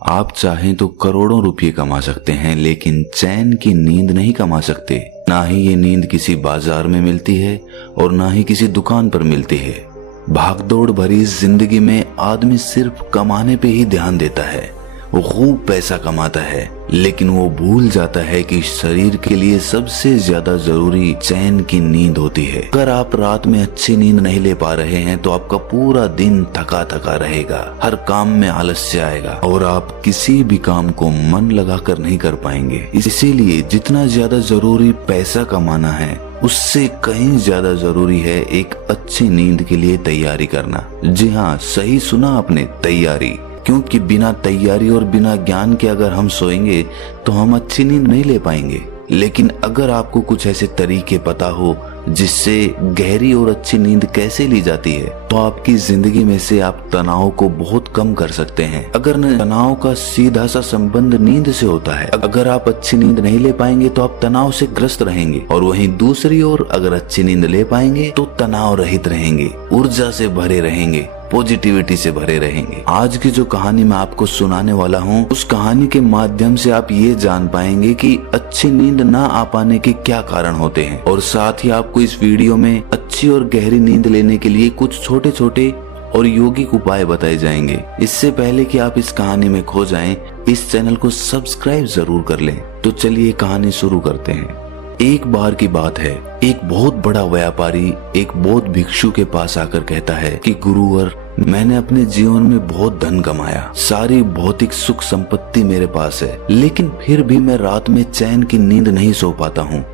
आप चाहें तो करोड़ों रुपए कमा सकते हैं, लेकिन चैन की नींद नहीं कमा सकते। ना ही ये नींद किसी बाजार में मिलती है और ना ही किसी दुकान पर मिलती है। भागदौड़ भरी इस जिंदगी में आदमी सिर्फ कमाने पे ही ध्यान देता है। वो खूब पैसा कमाता है, लेकिन वो भूल जाता है कि शरीर के लिए सबसे ज्यादा जरूरी चैन की नींद होती है। अगर आप रात में अच्छी नींद नहीं ले पा रहे हैं तो आपका पूरा दिन थका थका रहेगा, हर काम में आलस्य आएगा और आप किसी भी काम को मन लगाकर नहीं कर पाएंगे। इसीलिए जितना ज्यादा जरूरी पैसा कमाना है, उससे कहीं ज्यादा जरूरी है एक अच्छी नींद के लिए तैयारी करना। जी हाँ, सही सुना आपने, तैयारी। क्योंकि बिना तैयारी और बिना ज्ञान के अगर हम सोएंगे तो हम अच्छी नींद नहीं ले पाएंगे। लेकिन अगर आपको कुछ ऐसे तरीके पता हो जिससे गहरी और अच्छी नींद कैसे ली जाती है, तो आपकी जिंदगी में से आप तनाव को बहुत कम कर सकते हैं। अगर तनाव का सीधा सा संबंध नींद से होता है। अगर आप अच्छी नींद नहीं ले पाएंगे तो आप तनाव से ग्रस्त रहेंगे, और वहीं दूसरी ओर अगर अच्छी नींद ले पाएंगे तो तनाव रहित रहेंगे, ऊर्जा से भरे रहेंगे, पॉजिटिविटी से भरे रहेंगे। आज की जो कहानी मैं आपको सुनाने वाला हूँ, उस कहानी के माध्यम से आप ये जान पाएंगे कि अच्छी नींद ना आ पाने के क्या कारण होते हैं, और साथ ही आपको इस वीडियो में अच्छी और गहरी नींद लेने के लिए कुछ छोटे छोटे और योगिक उपाय बताए जाएंगे। इससे पहले कि आप इस कहानी में खो जाएं, इस चैनल को सब्सक्राइब जरूर कर लें। तो चलिए कहानी शुरू करते हैं। एक बार की बात है, एक बहुत बड़ा व्यापारी एक बौद्ध भिक्षु के पास आकर कहता है कि गुरुवर, मैंने अपने जीवन में बहुत धन कमाया, सारी भौतिक सुख संपत्ति मेरे पास है, लेकिन फिर भी मैं रात में चैन की नींद नहीं सो पाता हूँ।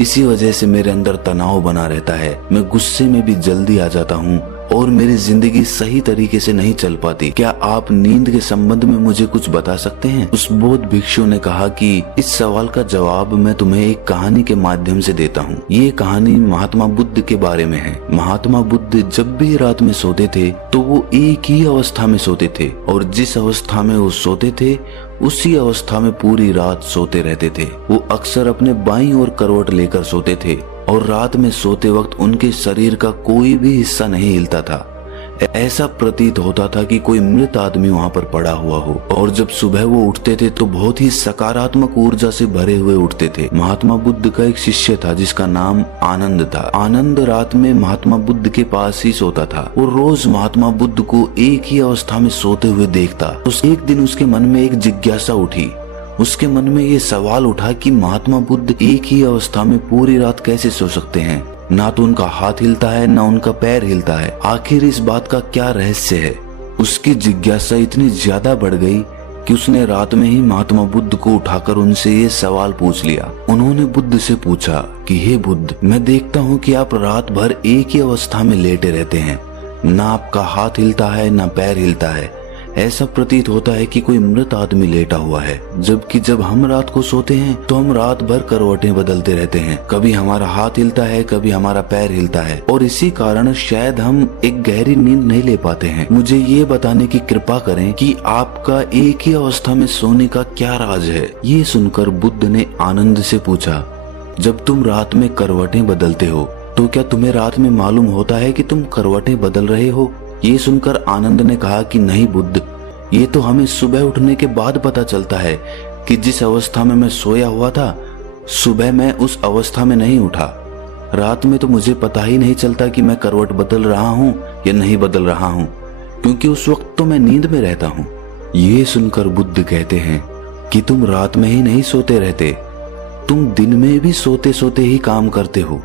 इसी वजह से मेरे अंदर तनाव बना रहता है, मैं गुस्से में भी जल्दी आ जाता हूँ और मेरी जिंदगी सही तरीके से नहीं चल पाती। क्या आप नींद के संबंध में मुझे कुछ बता सकते हैं? उस बौद्ध भिक्षु ने कहा कि इस सवाल का जवाब मैं तुम्हें एक कहानी के माध्यम से देता हूँ। ये कहानी महात्मा बुद्ध के बारे में है। महात्मा बुद्ध जब भी रात में सोते थे तो वो एक ही अवस्था में सोते थे, और जिस अवस्था में वो सोते थे उसी अवस्था में पूरी रात सोते रहते थे। वो अक्सर अपने बाईं ओर करवट लेकर सोते थे और रात में सोते वक्त उनके शरीर का कोई भी हिस्सा नहीं हिलता था। ऐसा प्रतीत होता था कि कोई मृत आदमी वहाँ पर पड़ा हुआ हो। और जब सुबह वो उठते थे तो बहुत ही सकारात्मक ऊर्जा से भरे हुए उठते थे। महात्मा बुद्ध का एक शिष्य था जिसका नाम आनंद था। आनंद रात में महात्मा बुद्ध के पास ही सोता था। वो रोज महात्मा बुद्ध को एक ही अवस्था में सोते हुए देखता। उस एक दिन उसके मन में एक जिज्ञासा उठी। उसके मन में ये सवाल उठा कि महात्मा बुद्ध एक ही अवस्था में पूरी रात कैसे सो सकते हैं? ना तो उनका हाथ हिलता है, ना उनका पैर हिलता है। आखिर इस बात का क्या रहस्य है? उसकी जिज्ञासा इतनी ज्यादा बढ़ गई कि उसने रात में ही महात्मा बुद्ध को उठाकर उनसे ये सवाल पूछ लिया। उन्होंने बुद्ध से पूछा कि हे बुद्ध, मैं देखता हूँ कि आप रात भर एक ही अवस्था में लेटे रहते हैं, ना आपका हाथ हिलता है ना पैर हिलता है। ऐसा प्रतीत होता है कि कोई मृत आदमी लेटा हुआ है। जबकि जब हम रात को सोते हैं तो हम रात भर करवटें बदलते रहते हैं, कभी हमारा हाथ हिलता है, कभी हमारा पैर हिलता है, और इसी कारण शायद हम एक गहरी नींद नहीं ले पाते हैं। मुझे ये बताने की कृपा करें कि आपका एक ही अवस्था में सोने का क्या राज है? ये सुनकर बुद्ध ने आनंद से पूछा, जब तुम रात में करवटें बदलते हो तो क्या तुम्हें रात में मालूम होता है कि तुम करवटें बदल रहे हो? ये सुनकर आनंद ने कहा कि नहीं बुद्ध, ये तो हमें सुबह उठने के बाद पता चलता है कि जिस अवस्था में मैं सोया हुआ था, सुबह मैं उस अवस्था में नहीं उठा। रात में तो मुझे पता ही नहीं चलता कि मैं करवट बदल रहा हूँ या नहीं बदल रहा हूँ, क्योंकि उस वक्त तो मैं नींद में रहता हूँ। ये सुनकर बुद्ध कहते हैं कि तुम रात में ही नहीं सोते रहते, तुम दिन में भी सोते सोते ही काम करते हो।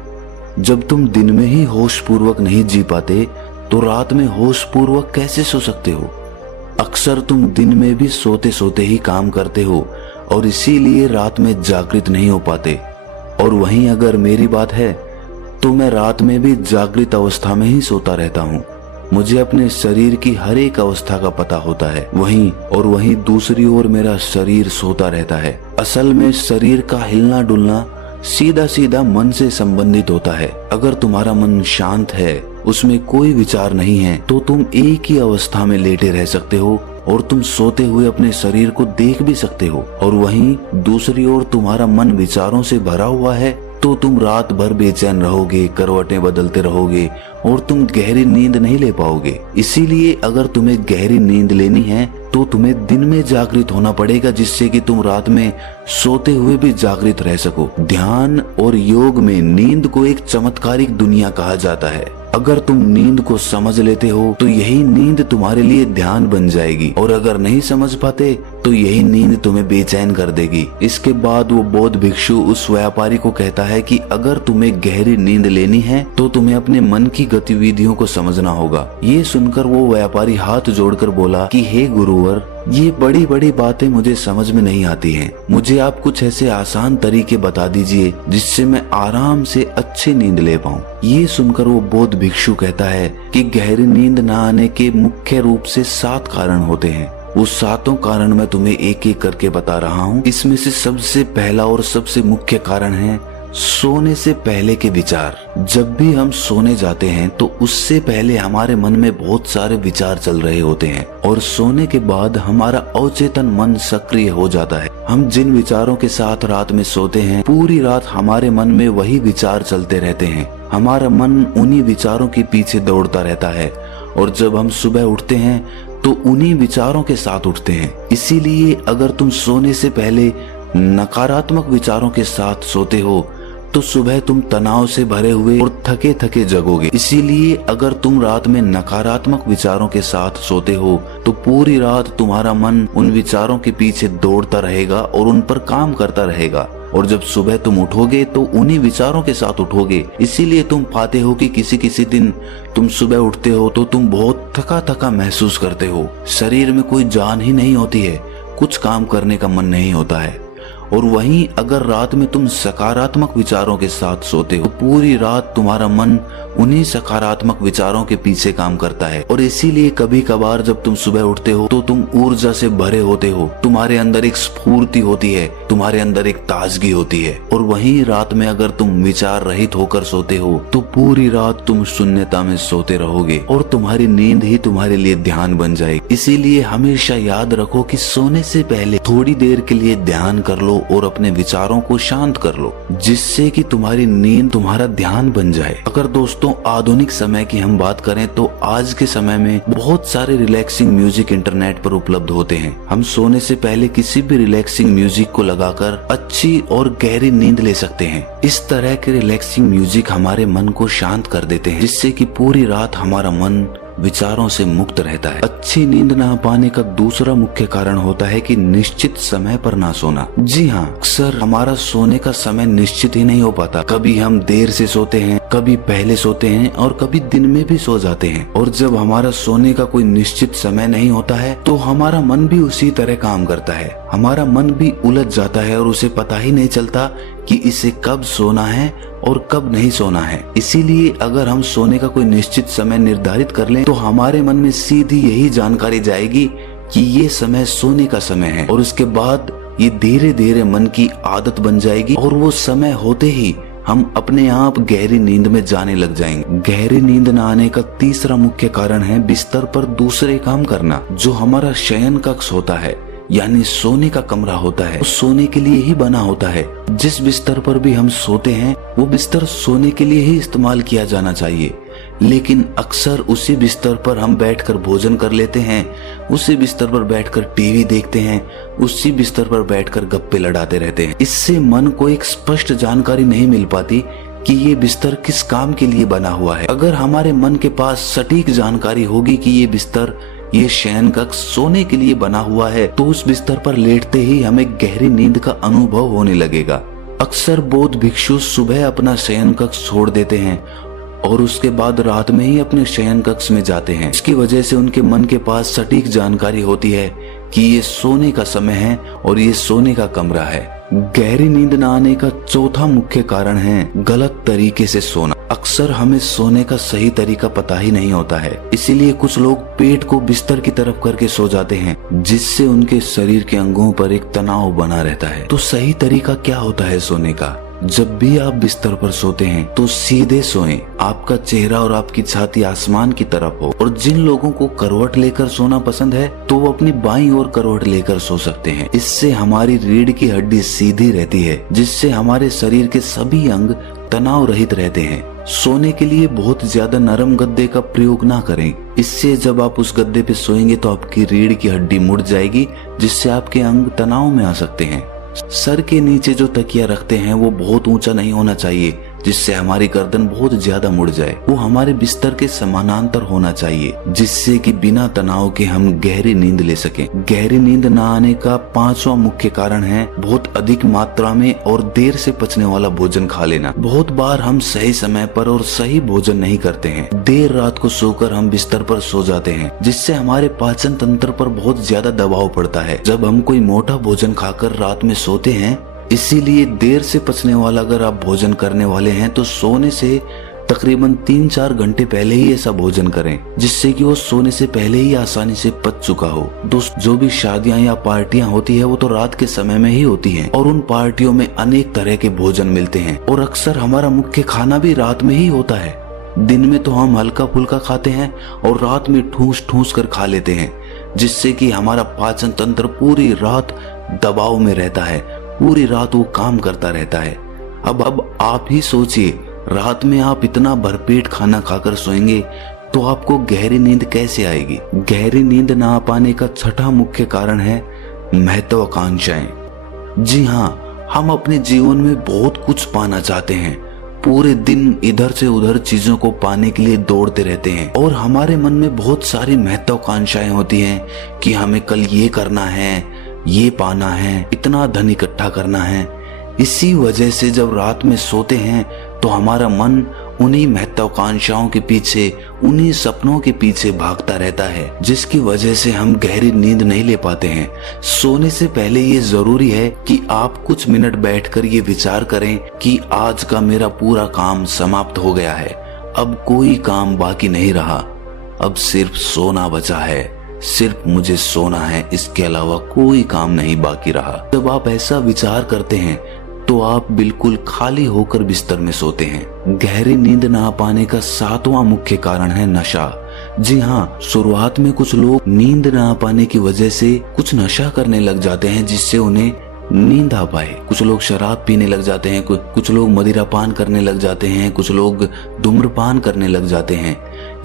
जब तुम दिन में ही होश पूर्वक नहीं जी पाते तो रात में होश पूर्वक कैसे सो सकते हो? अक्सर तुम दिन में भी सोते सोते ही काम करते हो और इसीलिए रात में जागृत नहीं हो पाते। और वहीं अगर मेरी बात है तो मैं रात में भी जागृत अवस्था में ही सोता रहता हूँ। मुझे अपने शरीर की हर एक अवस्था का पता होता है। वहीं दूसरी ओर मेरा शरीर सोता रहता है। असल में शरीर का हिलना डुलना सीधा सीधा मन से संबंधित होता है। अगर तुम्हारा मन शांत है, उसमें कोई विचार नहीं है, तो तुम एक ही अवस्था में लेटे रह सकते हो और तुम सोते हुए अपने शरीर को देख भी सकते हो। और वहीं दूसरी ओर तुम्हारा मन विचारों से भरा हुआ है तो तुम रात भर बेचैन रहोगे, करवटें बदलते रहोगे और तुम गहरी नींद नहीं ले पाओगे। इसीलिए अगर तुम्हें गहरी नींद लेनी है तो तुम्हें दिन में जागृत होना पड़ेगा, जिससे कि तुम रात में सोते हुए भी जागृत रह सको। ध्यान और योग में नींद को एक चमत्कारिक दुनिया कहा जाता है। अगर तुम नींद को समझ लेते हो तो यही नींद तुम्हारे लिए ध्यान बन जाएगी, और अगर नहीं समझ पाते तो यही नींद तुम्हें बेचैन कर देगी। इसके बाद वो बौद्ध भिक्षु उस व्यापारी को कहता है कि अगर तुम्हें गहरी नींद लेनी है तो तुम्हें अपने मन की गतिविधियों को समझना होगा। ये सुनकर वो व्यापारी हाथ जोड़कर बोला कि हे गुरुवर, ये बड़ी बड़ी बातें मुझे समझ में नहीं आती हैं। मुझे आप कुछ ऐसे आसान तरीके बता दीजिए जिससे मैं आराम से अच्छी नींद ले पाऊं। ये सुनकर वो बौद्ध भिक्षु कहता है कि गहरी नींद न आने के मुख्य रूप से 7 कारण होते हैं। उस 7 कारण मैं तुम्हें एक एक करके बता रहा हूँ। इसमें से सबसे पहला और सबसे मुख्य कारण है सोने से पहले के विचार। जब भी हम सोने जाते हैं तो उससे पहले हमारे मन में बहुत सारे विचार चल रहे होते हैं, और सोने के बाद हमारा अवचेतन मन सक्रिय हो जाता है। हम जिन विचारों के साथ रात में सोते हैं, पूरी रात हमारे मन में वही विचार चलते रहते हैं। हमारा मन उन्हीं विचारों के पीछे दौड़ता रहता है, और जब हम सुबह उठते हैं तो उन्हीं विचारों के साथ उठते हैं। इसीलिए अगर तुम सोने से पहले नकारात्मक विचारों के साथ सोते हो तो सुबह तुम तनाव से भरे हुए और थके थके जगोगे। इसीलिए अगर तुम रात में नकारात्मक विचारों के साथ सोते हो तो पूरी रात तुम्हारा मन उन विचारों के पीछे दौड़ता रहेगा और उन पर काम करता रहेगा, और जब सुबह तुम उठोगे तो उन्हीं विचारों के साथ उठोगे। इसीलिए तुम पाते हो कि किसी किसी दिन तुम सुबह उठते हो तो तुम बहुत थका थका महसूस करते हो, शरीर में कोई जान ही नहीं होती है, कुछ काम करने का मन नहीं होता है। और वहीं अगर रात में तुम सकारात्मक विचारों के साथ सोते हो, पूरी रात तुम्हारा मन उन्हीं सकारात्मक विचारों के पीछे काम करता है, और इसीलिए कभी कभार जब तुम सुबह उठते हो तो तुम ऊर्जा से भरे होते हो, तुम्हारे अंदर एक स्फूर्ति होती है, तुम्हारे अंदर एक ताजगी होती है। और वहीं रात में अगर तुम विचार रहित होकर सोते हो तो पूरी रात तुम शून्यता में सोते रहोगे, और तुम्हारी नींद ही तुम्हारे लिए ध्यान बन जाएगी। इसीलिए हमेशा याद रखो कि सोने से पहले थोड़ी देर के लिए ध्यान कर लो और अपने विचारों को शांत कर लो, जिससे कि तुम्हारी नींद तुम्हारा ध्यान बन जाए। अगर दोस्तों आधुनिक समय की हम बात करें तो आज के समय में बहुत सारे रिलैक्सिंग म्यूजिक इंटरनेट पर उपलब्ध होते हैं। हम सोने से पहले किसी भी रिलैक्सिंग म्यूजिक को लगाकर अच्छी और गहरी नींद ले सकते हैं। इस तरह के रिलैक्सिंग म्यूजिक हमारे मन को शांत कर देते हैं, जिससे कि पूरी रात हमारा मन विचारों से मुक्त रहता है। अच्छी नींद ना पाने का दूसरा मुख्य कारण होता है कि निश्चित समय पर ना सोना। जी हाँ, अक्सर हमारा सोने का समय निश्चित ही नहीं हो पाता। कभी हम देर से सोते हैं, कभी पहले सोते हैं, और कभी दिन में भी सो जाते हैं। और जब हमारा सोने का कोई निश्चित समय नहीं होता है तो हमारा मन भी उसी तरह काम करता है। हमारा मन भी उलझ जाता है और उसे पता ही नहीं चलता कि इसे कब सोना है और कब नहीं सोना है। इसीलिए अगर हम सोने का कोई निश्चित समय निर्धारित कर लें तो हमारे मन में सीधी यही जानकारी जाएगी कि ये समय सोने का समय है, और उसके बाद ये धीरे धीरे मन की आदत बन जाएगी, और वो समय होते ही हम अपने आप गहरी नींद में जाने लग जाएंगे। गहरी नींद न आने का तीसरा मुख्य कारण है बिस्तर पर दूसरे काम करना। जो हमारा शयन कक्ष होता है, यानी सोने का कमरा होता है, वो सोने के लिए ही बना होता है। जिस बिस्तर पर भी हम सोते हैं वो बिस्तर सोने के लिए ही इस्तेमाल किया जाना चाहिए, लेकिन अक्सर उसी बिस्तर पर हम बैठकर भोजन कर लेते हैं, उसी बिस्तर पर बैठकर टीवी देखते हैं, उसी बिस्तर पर बैठकर गप्पे लड़ाते रहते हैं। इससे मन को एक स्पष्ट जानकारी नहीं मिल पाती कि ये बिस्तर किस काम के लिए बना हुआ है। अगर हमारे मन के पास सटीक जानकारी होगी कि ये बिस्तर, ये शयन कक्ष सोने के लिए बना हुआ है, तो उस बिस्तर पर लेटते ही हमें गहरी नींद का अनुभव होने लगेगा। अक्सर बौद्ध भिक्षु सुबह अपना शयन कक्ष छोड़ देते हैं और उसके बाद रात में ही अपने शयन कक्ष में जाते हैं। इसकी वजह से उनके मन के पास सटीक जानकारी होती है कि ये सोने का समय है और ये सोने का कमरा है। गहरी नींद न आने का चौथा मुख्य कारण है गलत तरीके से सोना। अक्सर हमें सोने का सही तरीका पता ही नहीं होता है, इसीलिए कुछ लोग पेट को बिस्तर की तरफ करके सो जाते हैं, जिससे उनके शरीर के अंगों पर एक तनाव बना रहता है। तो सही तरीका क्या होता है सोने का? जब भी आप बिस्तर पर सोते हैं तो सीधे सोएं, आपका चेहरा और आपकी छाती आसमान की तरफ हो। और जिन लोगों को करवट लेकर सोना पसंद है तो वो अपनी बाईं ओर करवट लेकर सो सकते हैं। इससे हमारी रीढ़ की हड्डी सीधी रहती है, जिससे हमारे शरीर के सभी अंग तनाव रहित रहते हैं। सोने के लिए बहुत ज्यादा नरम गद्दे का प्रयोग ना करें। इससे जब आप उस गद्दे पे सोएंगे तो आपकी रीढ़ की हड्डी मुड़ जाएगी, जिससे आपके अंग तनाव में आ सकते हैं। सर के नीचे जो तकिया रखते हैं वो बहुत ऊंचा नहीं होना चाहिए, जिससे हमारी गर्दन बहुत ज्यादा मुड़ जाए। वो हमारे बिस्तर के समानांतर होना चाहिए, जिससे कि बिना तनाव के हम गहरी नींद ले सकें। गहरी नींद न आने का 5वां मुख्य कारण है बहुत अधिक मात्रा में और देर से पचने वाला भोजन खा लेना। बहुत बार हम सही समय पर और सही भोजन नहीं करते हैं। देर रात को सोकर हम बिस्तर पर सो जाते हैं, जिससे हमारे पाचन तंत्र पर बहुत ज्यादा दबाव पड़ता है जब हम कोई मोटा भोजन खाकर रात में सोते हैं। इसीलिए देर से पचने वाला अगर आप भोजन करने वाले हैं तो सोने से तकरीबन 3-4 घंटे पहले ही ऐसा भोजन करें, जिससे कि वो सोने से पहले ही आसानी से पच चुका हो। दोस्त, जो भी शादियां या पार्टियां होती है वो तो रात के समय में ही होती हैं, और उन पार्टियों में अनेक तरह के भोजन मिलते हैं और अक्सर हमारा मुख्य खाना भी रात में ही होता है। दिन में तो हम हल्का फुल्का खाते हैं और रात में ठूस ठूस कर खा लेते हैं, जिससे कि हमारा पाचन तंत्र पूरी रात दबाव में रहता है, पूरी रात वो काम करता रहता है। अब आप ही सोचिए, रात में आप इतना भरपेट खाना खाकर सोएंगे तो आपको गहरी नींद कैसे आएगी। गहरी नींद ना आ पाने का 6वां मुख्य कारण है महत्वाकांक्षाएं। जी हाँ, हम अपने जीवन में बहुत कुछ पाना चाहते हैं। पूरे दिन इधर से उधर चीजों को पाने के लिए दौड़ते रहते हैं और हमारे मन में बहुत सारी महत्वाकांक्षाएं होती हैं कि हमें कल ये करना है, ये पाना है, इतना धन इकट्ठा करना है। इसी वजह से जब रात में सोते हैं तो हमारा मन उन्हीं महत्वाकांक्षाओं के पीछे, उन्हीं सपनों के पीछे भागता रहता है, जिसकी वजह से हम गहरी नींद नहीं ले पाते हैं। सोने से पहले ये जरूरी है कि आप कुछ मिनट बैठकर ये विचार करें कि आज का मेरा पूरा काम समाप्त हो गया है, अब कोई काम बाकी नहीं रहा, अब सिर्फ सोना बचा है, सिर्फ मुझे सोना है, इसके अलावा कोई काम नहीं बाकी रहा। जब आप ऐसा विचार करते हैं तो आप बिल्कुल खाली होकर बिस्तर में सोते हैं। गहरी नींद ना पाने का 7वां मुख्य कारण है नशा। जी हाँ, शुरुआत में कुछ लोग नींद ना पाने की वजह से कुछ नशा करने लग जाते हैं, जिससे उन्हें नींद आ पाए। कुछ लोग शराब पीने लग जाते हैं, कुछ लोग मदिरा पान करने लग जाते हैं, कुछ लोग धूम्रपान करने लग जाते हैं।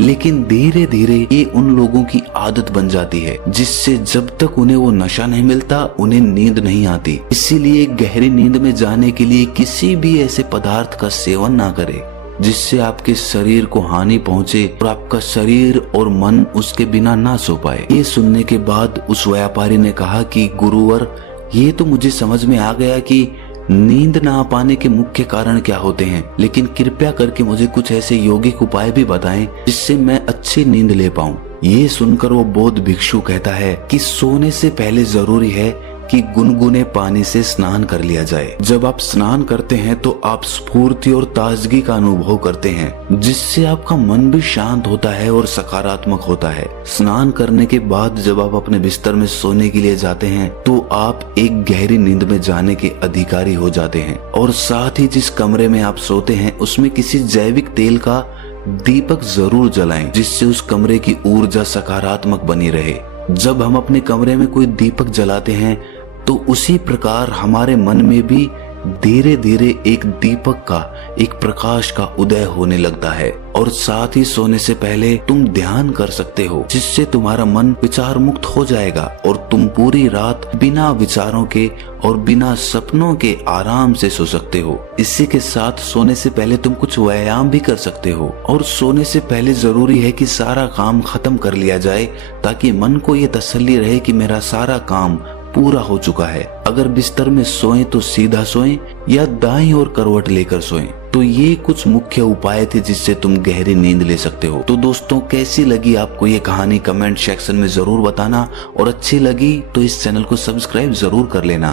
लेकिन धीरे धीरे ये उन लोगों की आदत बन जाती है, जिससे जब तक उन्हें वो नशा नहीं मिलता उन्हें नींद नहीं आती। इसीलिए गहरी नींद में जाने के लिए किसी भी ऐसे पदार्थ का सेवन ना करें जिससे आपके शरीर को हानि पहुंचे और आपका शरीर और मन उसके बिना ना सो पाए। ये सुनने के बाद उस व्यापारी ने कहा कि गुरुवर, ये तो मुझे समझ में आ गया कि नींद ना आ पाने के मुख्य कारण क्या होते हैं, लेकिन कृपया करके मुझे कुछ ऐसे यौगिक उपाय भी बताएं जिससे मैं अच्छी नींद ले पाऊं। ये सुनकर वो बौद्ध भिक्षु कहता है कि सोने से पहले जरूरी है कि गुनगुने पानी से स्नान कर लिया जाए। जब आप स्नान करते हैं तो आप स्फूर्ति और ताजगी का अनुभव करते हैं, जिससे आपका मन भी शांत होता है और सकारात्मक होता है। स्नान करने के बाद जब आप अपने बिस्तर में सोने के लिए जाते हैं तो आप एक गहरी नींद में जाने के अधिकारी हो जाते हैं। और साथ ही जिस कमरे में आप सोते हैं उसमें किसी जैविक तेल का दीपक जरूर जलाएं, जिससे उस कमरे की ऊर्जा सकारात्मक बनी रहे। जब हम अपने कमरे में कोई दीपक जलाते हैं तो उसी प्रकार हमारे मन में भी धीरे धीरे एक दीपक का, एक प्रकाश का उदय होने लगता है। और साथ ही सोने से पहले तुम ध्यान कर सकते हो, जिससे तुम्हारा मन विचार मुक्त हो जाएगा और तुम पूरी रात बिना विचारों के और बिना सपनों के आराम से सो सकते हो। इसी के साथ सोने से पहले तुम कुछ व्यायाम भी कर सकते हो। और सोने से पहले जरूरी है कि सारा काम खत्म कर लिया जाए, ताकि मन को ये तसल्ली रहे कि मेरा सारा काम पूरा हो चुका है। अगर बिस्तर में सोएं तो सीधा सोएं या दाईं ओर करवट लेकर सोएं। तो ये कुछ मुख्य उपाय थे जिससे तुम गहरी नींद ले सकते हो। तो दोस्तों, कैसी लगी आपको ये कहानी कमेंट सेक्शन में जरूर बताना, और अच्छी लगी तो इस चैनल को सब्सक्राइब जरूर कर लेना।